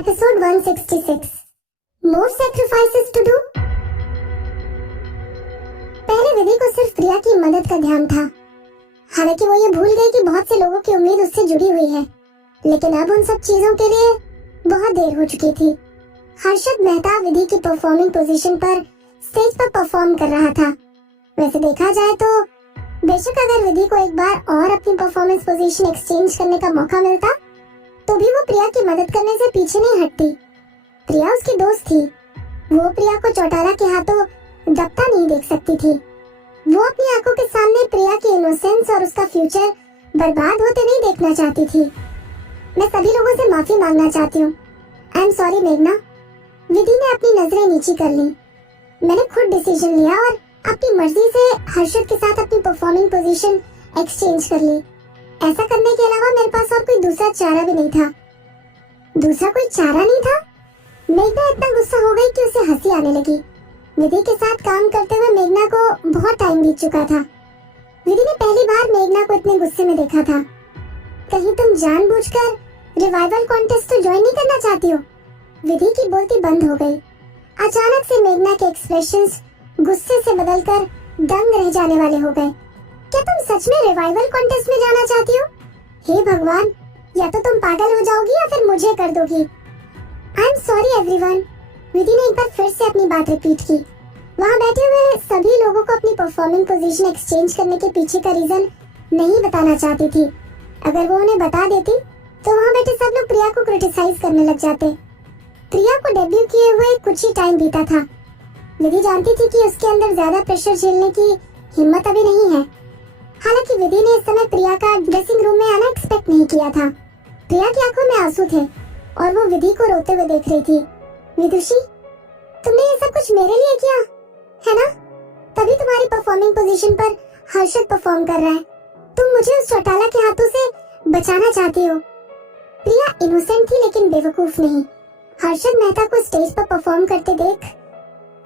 Episode 166. More sacrifices to do? पहले विधि को सिर्फ प्रिया की मदद का ध्यान था। हालांकि वो ये भूल गई कि बहुत से लोगों की उम्मीद उससे जुड़ी हुई है, लेकिन अब उन सब चीजों के लिए बहुत देर हो चुकी थी। हर्षद मेहता विधि की परफॉर्मिंग पोजीशन पर स्टेज पर परफॉर्म कर रहा था। वैसे देखा जाए तो बेशक अगर विधि को एक बार और अपनी परफॉर्मेंस पोजीशन एक्सचेंज करने का मौका मिलता तो भी वो प्रिया की मदद करने से पीछे नहीं हटती। प्रिया उसकी दोस्त थी। वो प्रिया को चौटाला के हाथों दबता नहीं देख सकती थी। वो अपनी आंखों के सामने प्रिया की इनोसेंस और उसका फ्यूचर बर्बाद होते नहीं देखना चाहती थी। मैं सभी लोगों से माफी मांगना चाहती हूँ। आई एम सॉरी मेघना। विधि ने अपनी नजरें नीची कर ली। मैंने खुद डिसीजन लिया और अपनी मर्जी से हर्षद के साथ अपनी परफॉर्मिंग पोजीशन एक्सचेंज कर ली। ऐसा करने के अलावा मेरे पास और कोई दूसरा चारा भी नहीं था। दूसरा कोई चारा नहीं था? मेघना इतना गुस्सा हो गई कि उसे हंसी आने लगी। विधि के साथ काम करते हुए मेघना को बहुत टाइम बीत चुका था। विधि ने पहली बार मेघना को इतने गुस्से में देखा था। कहीं तुम जानबूझकर रिवाइवल कॉन्टेस्ट तो ज्वाइन नहीं करना चाहती हो? विधि की बोलती बंद हो गई। अचानक से मेघना के एक्सप्रेशंस गुस्से से बदलकर दंग रह जाने वाले हो गए। क्या तुम सच में रिवाइवल कॉन्टेस्ट में जाना चाहती हो? हे भगवान, या तो तुम पागल हो जाओगी या फिर मुझे कर दोगी। I am sorry everyone. Vidhi ने एक बार फिर से अपनी बात रिपीट की। वहाँ बैठे हुए सभी लोगों को अपनी परफॉर्मिंग पोजीशन एक्सचेंज करने के पीछे का रीजन नहीं बताना चाहती थी। अगर वो उन्हें बता देती तो वहाँ बैठे सब लोग प्रिया को क्रिटिसाइज करने लग जाते। प्रिया को डेब्यू किए हुए कुछ ही टाइम बीता था। विधि जानती थी कि उसके अंदर ज्यादा प्रेशर झेलने की हिम्मत अभी नहीं है। हालांकि विधि ने इस समय प्रिया का ड्रेसिंग रूम में आना एक्सपेक्ट नहीं किया था। प्रिया की आंखों में आंसू थे और वो विधि को रोते हुए देख रही थी। विदुषी, तुमने ये सब कुछ मेरे लिए किया है ना? तभी तुम्हारी परफॉर्मिंग पोजीशन पर हर्षद परफॉर्म कर रहा है। तुम मुझे उस चौटाला के हाथों से बचाना चाहती हो। प्रिया इनोसेंट थी लेकिन बेवकूफ नहीं। हर्षद मेहता को स्टेज पर परफॉर्म करते देख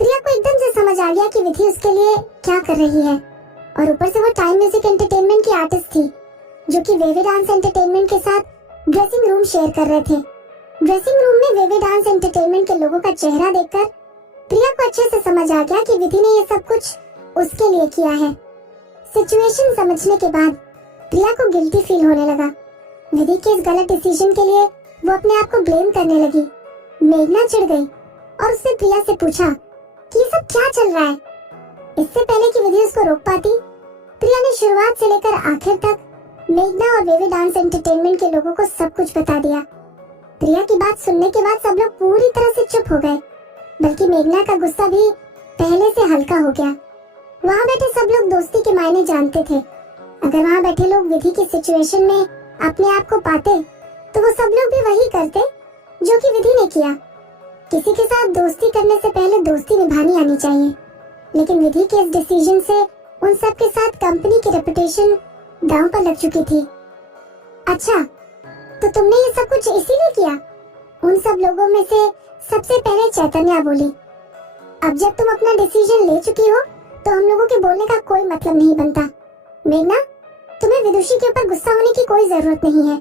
प्रिया को एकदम से समझ आ गया कि विधि उसके लिए क्या कर रही है। और ऊपर से वो टाइम म्यूजिक एंटरटेनमेंट की आर्टिस्ट थी जो कि वेवे डांस एंटरटेनमेंट के साथ ड्रेसिंग रूम शेयर कर रहे थे। ड्रेसिंग रूम में वेवे डांस एंटरटेनमेंट के लोगों का चेहरा देखकर प्रिया को अच्छे से समझ आ गया कि विधि ने ये सब कुछ उसके लिए किया है। सिचुएशन समझने के बाद प्रिया को गिल्टी फील होने लगा। विधि के इस गलत डिसीजन के लिए वो अपने आप को ब्लेम करने लगी। मेघना चिढ़ गई और उसने प्रिया से पूछा कि ये सब क्या चल रहा है। इससे पहले कि विधि उसको रोक पाती, प्रिया ने शुरुआत से लेकर आखिर तक मेघना और वेवे डांस एंटरटेनमेंट के लोगों को सब कुछ बता दिया। प्रिया की बात सुनने के बाद सब लोग पूरी तरह से चुप हो गए, बल्कि मेघना का गुस्सा भी पहले से हल्का हो गया। वहाँ बैठे सब लोग दोस्ती के मायने जानते थे। अगर वहाँ बैठे लोग विधि की सिचुएशन में अपने आप को पाते तो वो सब लोग भी वही करते जो कि विधि ने किया। किसी के साथ दोस्ती करने से पहले दोस्ती निभानी आनी चाहिए, लेकिन विधि के इस डिसीजन से उन सब के साथ कंपनी की रेपुटेशन दांव पर लग चुकी थी। अच्छा, तो तुमने ये सब कुछ इसीलिए किया? उन सब लोगों में से सबसे पहले चैतन्या बोली। अब जब तुम अपना डिसीजन ले चुकी हो तो हम लोगों के बोलने का कोई मतलब नहीं बनता। मेघना, तुम्हें विदुषी के ऊपर गुस्सा होने की कोई जरूरत नहीं है।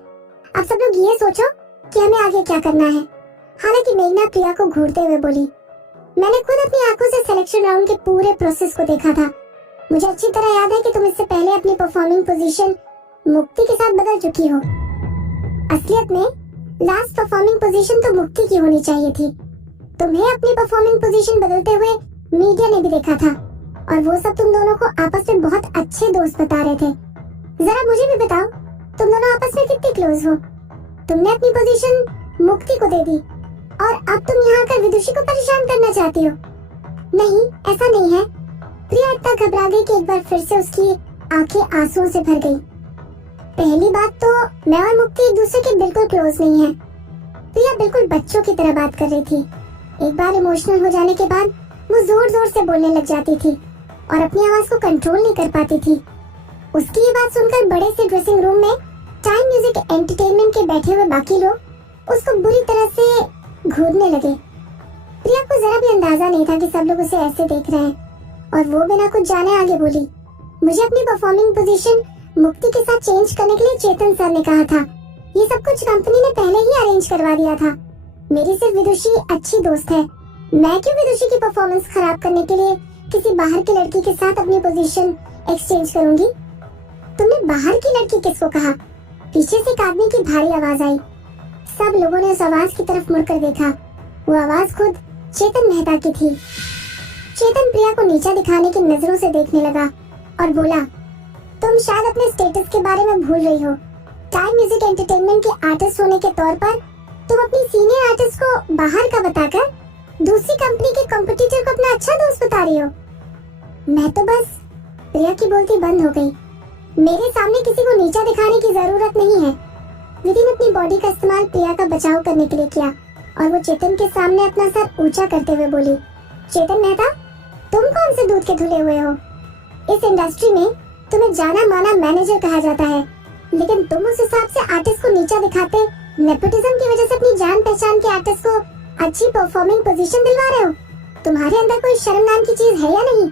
अब सब लोग ये सोचो कि हमें आगे क्या करना है। हालांकि मेघना प्रिया को घूरते हुए बोली, मैंने खुद अपनी आंखों से सिलेक्शन राउंड के पूरे प्रोसेस को देखा था। मुझे अच्छी तरह याद है कि तुम इससे पहले अपनी परफॉर्मिंग पोजीशन मुक्ति के साथ बदल चुकी हो। असलियत में लास्ट परफॉर्मिंग पोजीशन तो मुक्ति की होनी चाहिए थी। तुम्हें अपनी परफॉर्मिंग पोजीशन बदलते हुए मीडिया ने भी देखा था और वो सब तुम दोनों को आपस में बहुत अच्छे दोस्त बता रहे थे। जरा मुझे भी बताओ, तुम दोनों आपस में कितने क्लोज हो? तुमने अपनी पोजीशन मुक्ति को दे दी और अब तुम यहाँ आकर विदुषी को परेशान करना चाहती हो। नहीं, ऐसा नहीं है। प्रिया इतना घबरा गई कि एक बार फिर से उसकी आंखें आंसुओं से भर गई। पहली बात तो मैं और मुक्ति एक दूसरे के बिल्कुल क्लोज नहीं है। प्रिया बिल्कुल बच्चों की तरह बात कर रही थी। एक बार इमोशनल हो जाने के बाद वो जोर जोर से बोलने लग जाती थी और अपनी आवाज को कंट्रोल नहीं कर पाती थी। उसकी ये बात सुनकर बड़े से ड्रेसिंग रूम में टाइम म्यूजिक एंटरटेनमेंट के बैठे हुए बाकी लोग उसको बुरी तरह से घूरने लगे। प्रिया को जरा भी अंदाजा नहीं था कि सब लोग उसे ऐसे देख रहे हैं और वो बिना कुछ जाने आगे बोली, मुझे अपनी परफॉर्मिंग पोजीशन मुक्ति के साथ चेंज करने के लिए चेतन सर ने कहा था। ये सब कुछ कंपनी ने पहले ही अरेंज करवा दिया था। मेरी सिर्फ विदुषी अच्छी दोस्त है। मैं क्यों विदुषी की परफॉर्मेंस खराब करने के लिए किसी बाहर की लड़की के साथ अपनी पोजीशन एक्सचेंज करूंगी? तुमने बाहर की लड़की किसको कहा? पीछे से एक आदमी की भारी आवाज आई। सब लोगों ने उस आवाज की तरफ मुड़कर देखा। वो आवाज खुद चेतन मेहता की थी। चेतन प्रिया को नीचा दिखाने की नजरों से देखने लगा और बोला, तुम शायद अपने स्टेटस के बारे में भूल रही हो। टाइम म्यूजिक एंटरटेनमेंट के आर्टिस्ट होने के तौर पर तुम अपनी सीनियर आर्टिस्ट को बाहर का बताकर दूसरी कंपनी के कॉम्पिटिटर को अपना अच्छा दोस्त बता रही हो। मैं तो बस, प्रिया की बोलती बंद हो गई। मेरे सामने किसी को नीचा दिखाने की जरूरत नहीं है। विधि ने अपनी बॉडी का इस्तेमाल प्रिया का बचाव करने के लिए किया और वो चेतन के सामने अपना सर ऊंचा करते हुए बोली, चेतन मेहता, तुम कौन से दूध के धुले हुए हो? इस इंडस्ट्री में तुम्हें जाना माना मैनेजर कहा जाता है, लेकिन तुम उस हिसाब से आर्टिस्ट को नीचा दिखाते नेपोटिज्म की वजह से अपनी जान पहचान के आर्टिस्ट को अच्छी परफॉर्मिंग पोजीशन दिलवा रहे हो। तुम्हारे अंदर कोई शर्म नाम की चीज है या नहीं?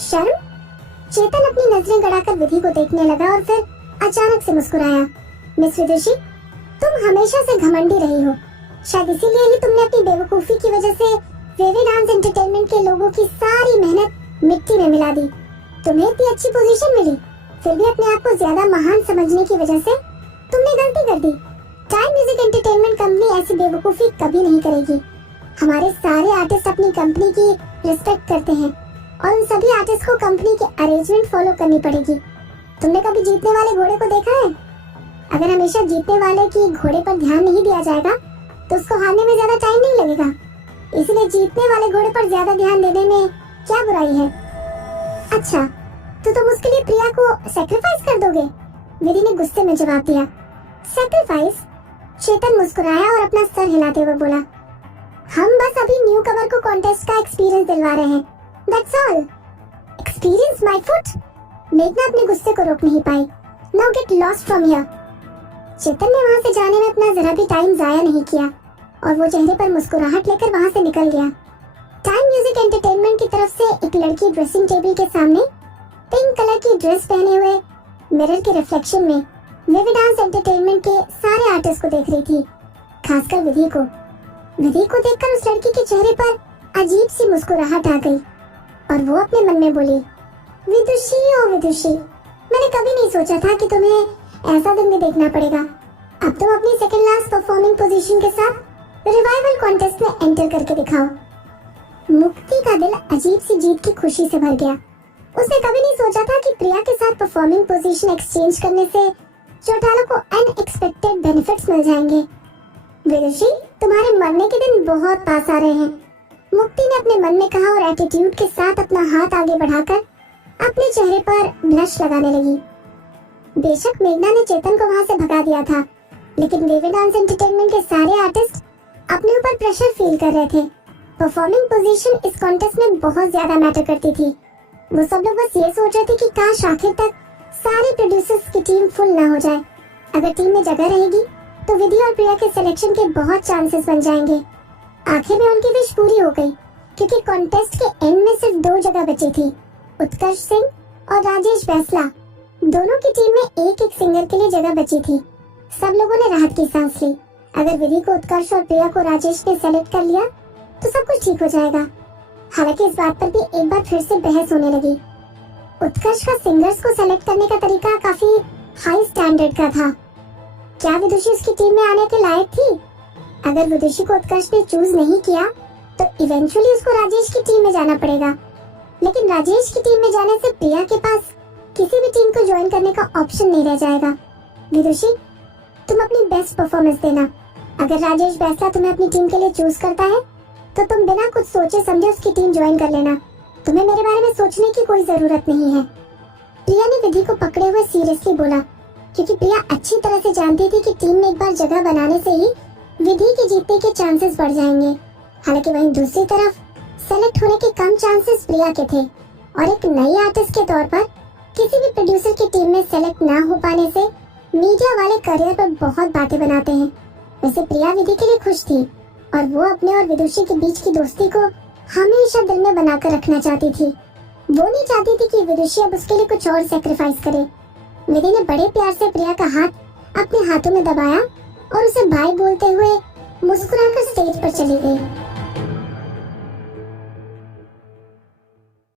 शर्म? चेतन अपनी नजरें गड़ाकर विधि को देखने लगा और फिर अचानक से मुस्कुराया। मिस विदुषी, तुम हमेशा से घमंडी रही हो। शायद इसीलिए ही तुमने अपनी बेवकूफी की वजह से वेवी डांस एंटरटेनमेंट के लोगों की सारी मेहनत मिट्टी में मिला दी। तुम्हें इतनी अच्छी पोजीशन मिली, फिर भी अपने आप को ज्यादा महान समझने की वजह से तुमने गलती कर दी। टाइम म्यूजिक एंटरटेनमेंट कंपनी ऐसी बेवकूफी कभी नहीं करेगी। हमारे सारे आर्टिस्ट अपनी कंपनी की रिस्पेक्ट करते हैं और उन सभी आर्टिस्ट को कंपनी के अरेंजमेंट फॉलो करनी पड़ेगी। तुमने कभी जीतने वाले घोड़े को देखा है? अगर हमेशा जीतने वाले की घोड़े पर ध्यान नहीं दिया जाएगा तो उसको हारने में ज्यादा टाइम नहीं लगेगा। इसलिए जीतने वाले घोड़े पर ज्यादा ध्यान देने में क्या बुराई है? अच्छा, तो तुम उसके लिए प्रिया को सैक्रिफाइस कर दोगे? विधि ने गुस्से में जवाब दिया। सैक्रिफाइस? चेतन मुस्कुराया और अपना सर हिलाते हुए बोला, हम बस अभी न्यू कमर को कॉन्टेस्ट का एक्सपीरियंस दिलवा रहे हैं। That's all. Experience my foot? मेघना अपने गुस्से को रोक नहीं पाई। Now get lost from here. चेतन ने वहाँ से जाने में अपना जरा भी टाइम जाया नहीं किया और वो चेहरे पर मुस्कुराहट लेकर वहाँ से निकल गया। टाइम म्यूजिक एंटरटेनमेंट की तरफ से एक लड़की ड्रेसिंग टेबल के सामने पिंक कलर की ड्रेस पहने हुए मिरर के रिफ्लेक्शन में वेवी डांस एंटरटेनमेंट के सारे आर्टिस्ट को देख रही थी, खासकर विधि को। विधि को देखकर उस लड़की के चेहरे पर अजीब सी मुस्कुराहट आ गई और वो अपने मन में बोली, विदुषी ओ विदुषी, मैंने कभी नहीं सोचा था कि तुम्हें ऐसा दिन भी देखना पड़ेगा। अब तुम अपनी सेकंड लास्ट परफॉर्मिंग पोजीशन के साथ रिवाइवल कॉन्टेस्ट में एंटर करके दिखाओ। मुक्ति का दिल अजीब सी जीत की खुशी से भर गया। उसने कभी नहीं सोचा था कि प्रिया के साथ परफॉर्मिंग पोजीशन एक्सचेंज करने से चौटाला को अनएक्सपेक्टेड बेनिफिट्स मिल जाएंगे। विदुषी, तुम्हारे मरने के दिन बहुत पास आ रहे हैं, मुक्ति ने अपने मन में कहा और एटीट्यूड के साथ अपना हाथ आगे बढ़ाकर अपने चेहरे पर ब्लश लगाने लगी। बेशक मेघना ने चेतन को वहां से भगा दिया था, लेकिन वेवी डांस एंटरटेनमेंट के सारे आर्टिस्ट अपने ऊपर प्रेशर फील कर रहे थे। परफॉर्मिंग पोजीशन इस कॉन्टेस्ट में बहुत ज्यादा मैटर करती थी। वो सब लोग बस ये सोच रहे थे कि काश आखिर तक सारे प्रोड्यूसर्स की टीम फुल ना हो जाए। अगर टीम में जगह रहेगी तो विधि और प्रिया के सिलेक्शन के बहुत चांसेस बन जाएंगे। आखिर में उनकी विश पूरी हो गई, क्योंकि कॉन्टेस्ट के एंड में सिर्फ 2 जगह बची थी, उत्कर्ष सिंह और राजेश बैसला। दोनों की टीम में एक एक सिंगर के लिए जगह बची थी। सब लोगों ने राहत की सांस ली। अगर विधि को उत्कर्ष और प्रिया को राजेश ने सेलेक्ट कर लिया तो सब कुछ ठीक हो जाएगा। हालांकि इस बात पर भी एक बार फिर से बहस होने लगी। उत्कर्ष का सिंगर्स को सेलेक्ट करने का तरीका काफी हाई स्टैंडर्ड का था। क्या विदुषी उसकी टीम में आने के लायक थी? अगर विदुषी को उत्कर्ष ने चूज नहीं किया तो इवेंचुअली उसको राजेश की टीम में जाना पड़ेगा। लेकिन राजेश की टीम में जाने से प्रिया के पास किसी भी टीम को ज्वाइन करने का ऑप्शन नहीं रह जाएगा। विदुषी, तुम अपनी बेस्ट परफॉर्मेंस देना। अगर राजेश बैसला तुम्हें अपनी टीम के लिए चूज करता है तो तुम बिना कुछ सोचे समझे उसकी टीम ज्वाइन कर लेना। तुम्हें मेरे बारे में सोचने की कोई जरूरत नहीं है। प्रिया ने विधि को पकड़े हुए सीरियसली बोला, क्योंकि प्रिया अच्छी तरह से जानती थी कि टीम में एक बार जगह बनाने से ही विधि के जीतने के चांसेस बढ़ जाएंगे। हालांकि वहीं दूसरी तरफ सेलेक्ट होने के कम चांसेस प्रिया के थे और एक नई आर्टिस्ट के तौर पर किसी भी प्रोड्यूसर की टीम में सेलेक्ट ना हो पाने से मीडिया वाले करियर पर बहुत बातें बनाते हैं। वैसे प्रिया विधि के लिए खुश थी और वो अपने और विदुषी के बीच की दोस्ती को हमेशा दिल में बनाकर रखना चाहती थी। वो नहीं चाहती थी कि विदुषी अब उसके लिए कुछ और सेक्रीफाइस करे। विधि ने बड़े प्यार से प्रिया का हाथ अपने हाथों में दबाया और उसे भाई बोलते हुए मुस्कुराकर स्टेज पर चली गई।